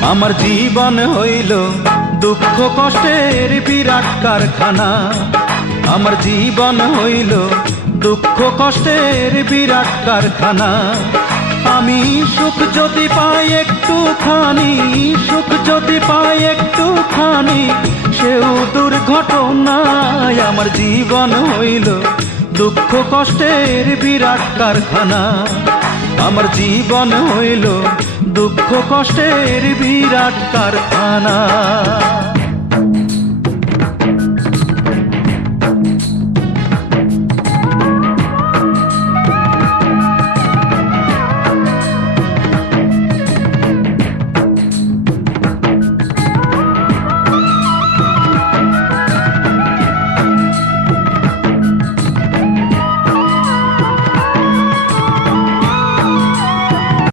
আমার জীবন হইল দুঃখ কষ্টের বিরাট কারখানা। আমার জীবন হইল দুঃখ কষ্টের বিরাট কারখানা। আমি সুখ যদি পাই একটুখানি, সুখ যদি পাই একটুখানি, সেও দুর্ঘটনায়। আমার জীবন হইল দুঃখ কষ্টের বিরাট কারখানা। আমার জীবন হইল দুঃখ কষ্টের বিরাট কারখানা।